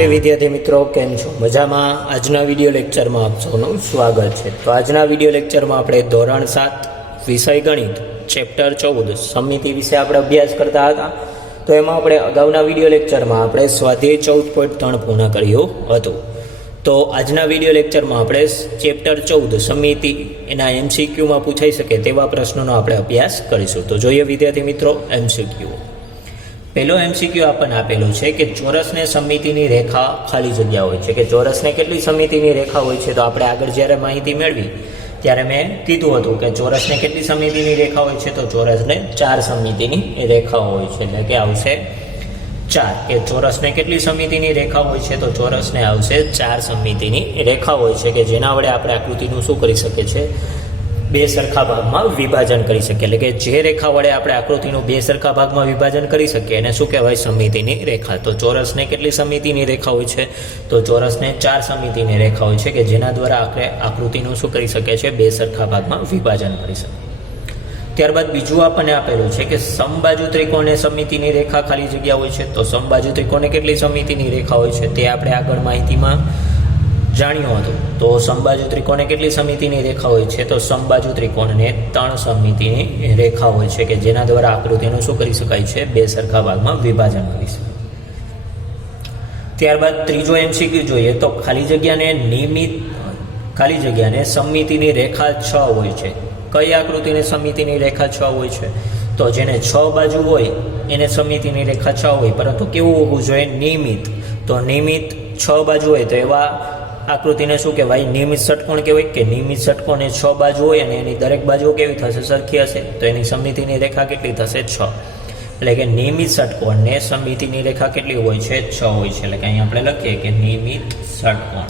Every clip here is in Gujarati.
નમસ્તે વિદ્યાર્થી મિત્રો, કેમ છો? મજામાં? આજના વિડીયો લેક્ચરમાં આપ સૌનું સ્વાગત છે. તો આજના વિડીયો લેક્ચરમાં આપણે ધોરણ 7 વિષય ગણિત ચેપ્ટર 14 સમિતિ વિશે આપણે અભ્યાસ કરતા હતા. તો એમાં આપણે અગાઉના વિડીયો લેક્ચરમાં આપણે સ્વાધ્યાય 14.3 પૂર્ણ કર્યું હતું. તો આજના વિડીયો લેક્ચરમાં આપણે ચેપ્ટર 14 સમિતિ એના MCQમાં પૂછાઈ શકે તેવા પ્રશ્નોનો આપણે અભ્યાસ કરીશું. તો જોઈએ વિદ્યાર્થી મિત્રો MCQ. પહેલો MCQ આપણને આપેલો છે કે ચોરસને સમિતિની રેખા ખાલી જગ્યા હોય છે, કે ચોરસને કેટલી સમિતિની રેખા હોય છે. તો આપણે આગળ જ્યારે માહિતી મેળવી ત્યારે મેં કીધું હતું કે ચોરસને કેટલી સમિતિની રેખા હોય છે. તો ચોરસને 4 સમિતિની રેખા હોય છે, એટલે કે આવશે 4. કે ચોરસને કેટલી સમિતિની રેખા હોય છે. તો ચોરસને આવશે 4 સમિતિની રેખા હોય છે, કે જેના વડે આપણે આકૃતિનું શું કરી શકીએ છીએ, 2 સરખા ભાગમાં વિભાજન કરી શકીએ. એટલે કે જે રેખા વડે આપણે આકૃતિનું 2 સરખા ભાગમાં વિભાજન કરી શકીએ એને શું કહેવાય, સમિતિની રેખા. તો ચોરસને કેટલી સમિતિની રેખા હોય છે. તો ચોરસને 4 સમિતિની રેખા હોય છે, કે જેના દ્વારા આપણે આકૃતિનું શું કરી શકીએ છીએ, 2 સરખા ભાગમાં વિભાજન કરી શકીએ. ત્યારબાદ બીજું આપણને આપેલું છે કે સમબાજુ ત્રિકોણને સમિતિની રેખા ખાલી જગ્યા હોય છે. તો સમબાજુ ત્રિકોણને કેટલી સમિતિની રેખા હોય છે તે આપણે આગળ માહિતીમાં જાણ્યું હતું. તો સમબાજુ ત્રિકોણને કેટલી સમિતિની રેખા હોય છે. તો સમબાજુ ત્રિકોણને 3 સમિતિની રેખા હોય છે, કે જેના દ્વારા આકૃતિનું શું કરી શકાય છે, 2 સરખા ભાગમાં વિભાજન કરી શકાય. ત્યારબાદ ત્રીજો MCQ જોઈએ તો ખાલી જગ્યાને સમિતિની રેખા 6 હોય છે. કઈ આકૃતિને સમિતિની રેખા 6 હોય છે. તો જેને 6 બાજુ હોય એને સમિતિની રેખા 6 હોય, પરંતુ કેવું હોવું જોઈએ, નિયમિત. તો નિયમિત 6 બાજુ હોય તો એવા આકૃતિને શું કહેવાય, નિયમિત ષટકોણ કહેવાય. કે નિયમિત ષટકોણને 6 બાજુ હોય અને એની દરેક બાજુઓ કેવી થશે, સરખી હશે. તો એની સમિતિની રેખા કેટલી થશે, 6. એટલે કે નિયમિત ષટકોણને સમિતિની રેખા કેટલી હોય છે, 6 હોય છે. એટલે કે અહીં આપણે લખીએ કે નિયમિત ષટકોણ,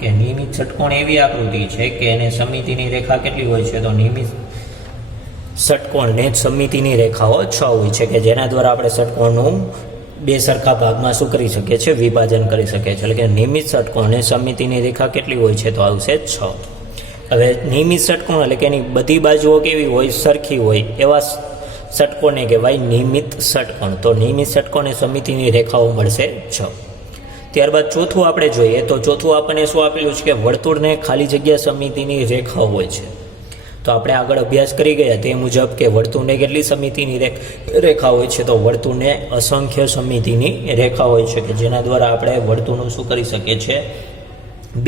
કે નિયમિત ષટકોણ એવી આકૃતિ છે કે એને સમિતિની રેખા કેટલી હોય છે. તો નિયમિત ષટકોણને સમિતિની રેખાઓ 6 હોય છે, કે જેના દ્વારા આપણે ષટકોણનું 2 સરખા ભાગમાં શું કરી શકીએ છીએ, વિભાજન કરી શકીએ છીએ. એટલે કે નિયમિત ષટકોણને સમિતિની રેખા કેટલી હોય છે. તો આવશે 6. હવે નિયમિત ષટકોણ એટલે કે એની બધી બાજુઓ કેવી હોય, સરખી હોય, એવા ષટકોણને કહેવાય નિયમિત ષટકોણ. તો નિયમિત ષટકોણને સમિતિની રેખાઓ મળશે 6. ત્યારબાદ ચોથું આપણે જોઈએ તો ચોથું આપણને શું આપેલું છે કે વર્તુળને ખાલી જગ્યા સમિતિની રેખાઓ હોય છે. તો આપણે આગળ અભ્યાસ કરી ગયા તે મુજબ કે વર્તુળને કેટલી સમિતિની રેખા હોય છે. તો વર્તુળને અસંખ્ય સમિતિની રેખા હોય છે, કે જેના દ્વારા આપણે વર્તુળનું શું કરી શકીએ છીએ,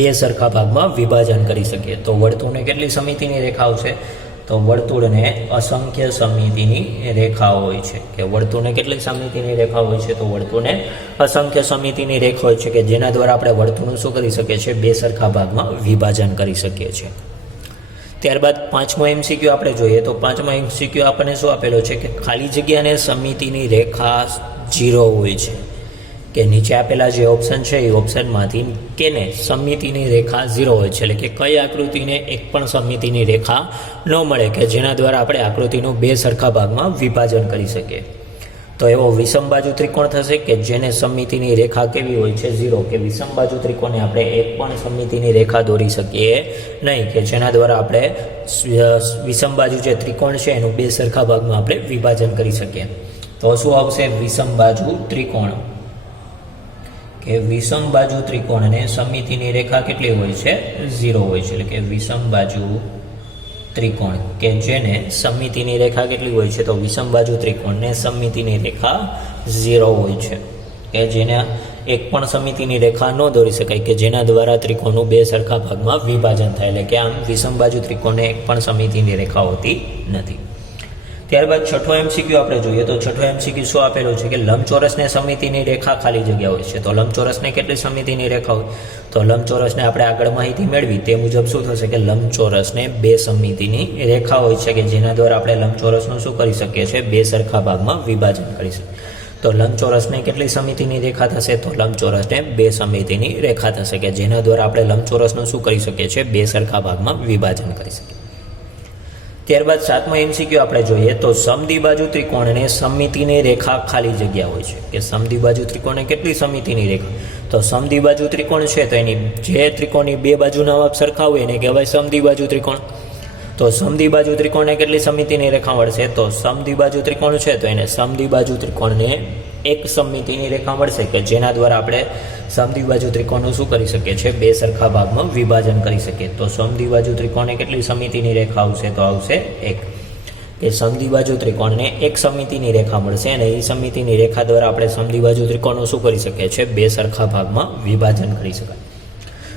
2 સરખા ભાગમાં વિભાજન કરી શકીએ. તો વર્તુળને કેટલી સમિતિની રેખાઓ છે. તો વર્તુળને અસંખ્ય સમિતિની રેખા હોય છે, કે વર્તુળને કેટલી સમિતિની રેખા હોય છે. તો વર્તુળને અસંખ્ય સમિતિની રેખા હોય છે, કે જેના દ્વારા આપણે વર્તુળનું શું કરી શકીએ છીએ, 2 સરખા ભાગમાં વિભાજન કરી શકીએ છીએ. ત્યારબાદ 5મો MCQ આપણે જોઈએ તો 5મો MCQ આપણને શું આપેલો છે કે ખાલી જગ્યાને સમિતિની રેખા 0 હોય છે, કે નીચે આપેલા જે ઓપ્શન છે એ ઓપ્શનમાંથી કેને સમિતિની રેખા 0 હોય છે. એટલે કે કઈ આકૃતિને એક પણ સમિતિની રેખા ન મળે, કે જેના દ્વારા આપણે આકૃતિનું 2 સરખા ભાગમાં વિભાજન કરી શકીએ. તો એવો વિષમબાજુ ત્રિકોણ થશે કે જેને સમિતિની રેખા કેવી હોય છે, 0. કે વિષમબાજુ ત્રિકોણને આપણે એક પણ સમિતિની રેખા દોરી શકીએ નહીં, કે જેના દ્વારા આપણે વિષમબાજુ જે ત્રિકોણ છે એનું 2 સરખા ભાગમાં આપણે વિભાજન કરી શકીએ. તો શું આવશે, વિષમબાજુ ત્રિકોણ, કે વિષમબાજુ ત્રિકોણને સમિતિની રેખા કેટલી હોય છે, 0 હોય છે. એટલે કે વિષમબાજુ ત્રિકોણ કે જેને સમિતિની રેખા કેટલી હોય છે. તો વિષમબાજુ ત્રિકોણને સમિતિની રેખા 0 હોય છે, કે જેને એક પણ સમિતિની રેખા ન દોરી શકાય, કે જેના દ્વારા ત્રિકોણનું 2 સરખા ભાગમાં વિભાજન થાય. એટલે કે આમ વિષમબાજુ ત્રિકોણને એક પણ સમિતિની રેખા હોતી નથી. ત્યારબાદ 6મો MCQ આપણે જોઈએ તો 6મો MCQ શું આપેલો છે કે લંબચોરસને સમિતિની રેખા ખાલી જગ્યા હોય છે. તો લંબચોરસને કેટલી સમિતિની રેખા હોય. તો લંબચોરસને આપણે આગળ માહિતી મેળવી તે મુજબ શું થશે કે લંબચોરસને 2 સમિતિની રેખા હોય છે, કે જેના દ્વારા આપણે લંબચોરસનું શું કરી શકીએ છીએ, 2 સરખા ભાગમાં વિભાજન કરી શકીએ. તો લંબચોરસને કેટલી સમિતિની રેખા થશે. તો લંબચોરસને 2 સમિતિની રેખા થશે, કે જેના દ્વારા આપણે લંબચોરસનું શું કરી શકીએ છીએ, 2 સરખા ભાગમાં વિભાજન કરી શકીએ. ત્યારબાદ 7મો MCQ આપણે જોઈએ તો સમદ્વિબાજુ ત્રિકોણને સમિતિની રેખા ખાલી જગ્યા હોય છે, કે સમદ્વિબાજુ ત્રિકોણને કેટલી સમિતિની રેખા. તો સમદ્વિબાજુ ત્રિકોણ છે તો એની જે ત્રિકોણની 2 બાજુના માપ સરખા હોય એને કહેવાય સમદ્વિબાજુ ત્રિકોણ. તો સમદ્વિબાજુ ત્રિકોણને કેટલી સમિતિની રેખા મળશે? તો સમદ્વિબાજુ ત્રિકોણ છે તો એને સમદ્વિબાજુ ત્રિકોણને એક સમિતિની રેખા મળશે કે જેના દ્વારા આપણે સમદ્વિબાજુ ત્રિકોણનું શું કરી શકીએ છીએ? બે સરખા ભાગમાં વિભાજન કરી શકીએ. તો સમદ્વિબાજુ ત્રિકોણને કેટલી સમિતિની રેખા આવશે? તો આવશે એક. કે સમદ્વિબાજુ ત્રિકોણને એક સમિતિની રેખા મળશે અને એ સમિતિની રેખા દ્વારા આપણે સમદ્વિબાજુ ત્રિકોણનું શું કરી શકીએ છીએ? બે સરખા ભાગમાં વિભાજન કરી શકાય.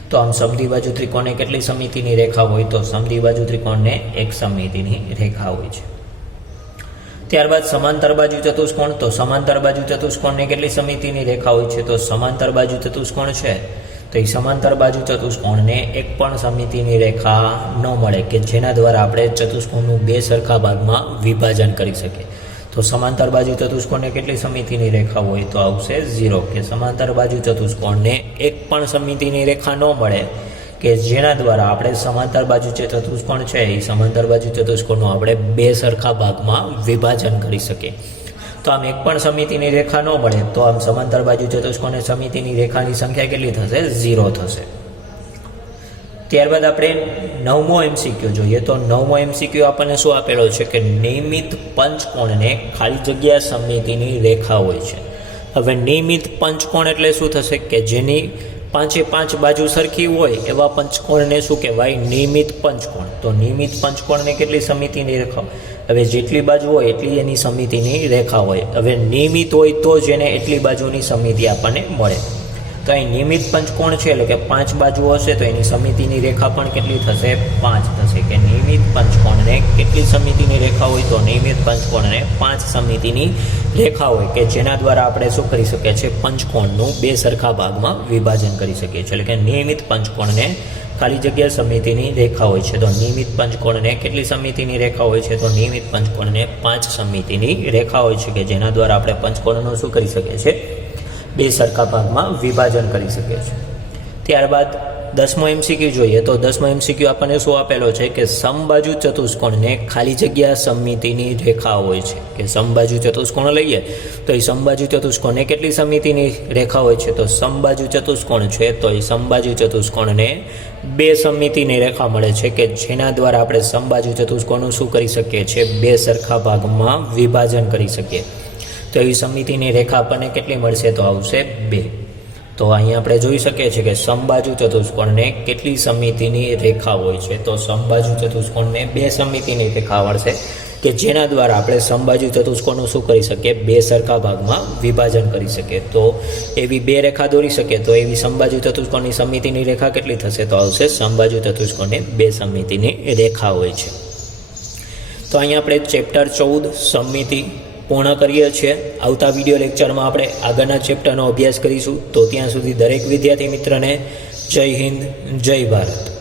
તો આમ સમદ્વિબાજુ ત્રિકોણને કેટલી સમિતિની રેખા હોય? તો સમદ્વિબાજુ ત્રિકોણને એક સમિતિની રેખા હોય છે. ત્યારબાદ સમાંતર બાજુ ચતુષ્કોણ. તો સમાંતર બાજુ ચતુષ્કોણને કેટલી સમિતિની રેખા હોય છે? તો સમાંતર બાજુ ચતુષ્કોણ છે તો એ સમાંતર બાજુ ચતુષ્કોણને એક પણ સમિતિની રેખા ન મળે કે જેના દ્વારા આપણે ચતુષ્કોણનું બે સરખા ભાગમાં વિભાજન કરી શકીએ. તો સમાંતર બાજુ ચતુષ્કોણને કેટલી સમિતિની રેખા હોય? તો આવશે 0. કે સમાંતર બાજુ ચતુષ્કોણને એક પણ સમિતિની રેખા ન મળે કે જેના દ્વારા આપણે સમાંતર બાજુ જે ચતુષ્કોણ છે એ સમાંતર બાજુ ચતુષ્કોણનું આપણે બે સરખા ભાગમાં વિભાજન કરી શકીએ. તો આમ એક પણ સમિતિની રેખા ન મળે તો આમ સમાંતર બાજુ ચતુષ્કોણને સમિતિની રેખાની સંખ્યા કેટલી થશે? 0 થશે. ત્યારબાદ આપણે 9મો MCQ જોઈએ. તો 9મો MCQ આપણને શું આપેલો છે? કે નિયમિત પંચકોણને ખાલી જગ્યા સમિતિની રેખા હોય છે. હવે નિયમિત પંચકોણ એટલે શું થશે? કે જેની 5 બાજુ સરખી હોય એવા પંચકોણને શું કહેવાય? નિયમિત પંચકોણ. તો નિયમિત પંચકોણને કેટલી સમિતિની રેખા? હવે જેટલી બાજુ હોય એટલી એની સમિતિની રેખા હોય. હવે નિયમિત હોય તો જ એને એટલી બાજુની સમિતિ આપણને મળે. તો અહીં નિયમિત પંચકોણ છે એટલે કે 5 બાજુ હશે તો એની સમિતિની રેખા પણ કેટલી થશે? 5 થશે. કે નિયમિત પંચકોણને કેટલી સમિતિની રેખા હોય? તો નિયમિત પંચકોણને 5 સમિતિની રેખા હોય કે જેના દ્વારા આપણે શું કરી શકીએ છીએ? પંચકોણનું બે સરખા ભાગમાં વિભાજન કરી શકીએ છીએ. એટલે કે નિયમિત પંચકોણને ખાલી જગ્યા સમિતિની રેખા હોય છે. તો નિયમિત પંચકોણને કેટલી સમિતિની રેખા હોય છે? તો નિયમિત પંચકોણને 5 સમિતિની રેખા હોય છે કે જેના દ્વારા આપણે પંચકોણનું શું કરી શકીએ છીએ? બે સરખા ભાગમાં વિભાજન કરી શકીએ છીએ. ત્યારબાદ 10મો MCQ જોઈએ. તો 10મો MCQ આપણને શું આપેલો છે? કે સમબાજુ ચતુષ્કોણને ખાલી જગ્યા સમિતિની રેખા હોય છે. કે સમબાજુ ચતુષ્કોણ લઈએ તો એ સમબાજુ ચતુષ્કોણને કેટલી સમિતિની રેખા હોય છે? તો સમબાજુ ચતુષ્કોણ છે તો એ સમબાજુ ચતુષ્કોણને બે સમિતિની રેખા મળે છે કે જેના દ્વારા આપણે સમબાજુ ચતુષ્કોણનું શું કરી શકીએ છીએ? બે સરખા ભાગમાં વિભાજન કરી શકીએ. તો એ સમિતિની રેખા આપણને કેટલી મળશે? તો આવશે 2. તો અહીંયા આપણે જોઈ શકીએ છીએ કે સમબાજુ ચતુષ્કોણને કેટલી સમિતિની રેખા હોય છે? તો સમબાજુ ચતુષ્કોણને બે સમિતિની રેખા મળશે કે જેના દ્વારા આપણે સમબાજુ ચતુષ્કોણનું શું કરી શકીએ? બે સરખા ભાગમાં વિભાજન કરી શકીએ. તો એવી બે રેખા દોરી શકીએ તો એવી સમબાજુ ચતુષ્કોણની સમિતિની રેખા કેટલી થશે? તો આવશે સમબાજુ ચતુષ્કોણને બે સમિતિની રેખા હોય છે. તો અહીંયા આપણે ચેપ્ટર 14 સમમિતિ પૂર્ણ કરીએ છીએ. આવતા વિડીયો લેક્ચરમાં આપણે આગળના ચેપ્ટરનો અભ્યાસ કરીશું. તો ત્યાં સુધી દરેક વિદ્યાર્થી મિત્રને જય હિન્દ, જય ભારત.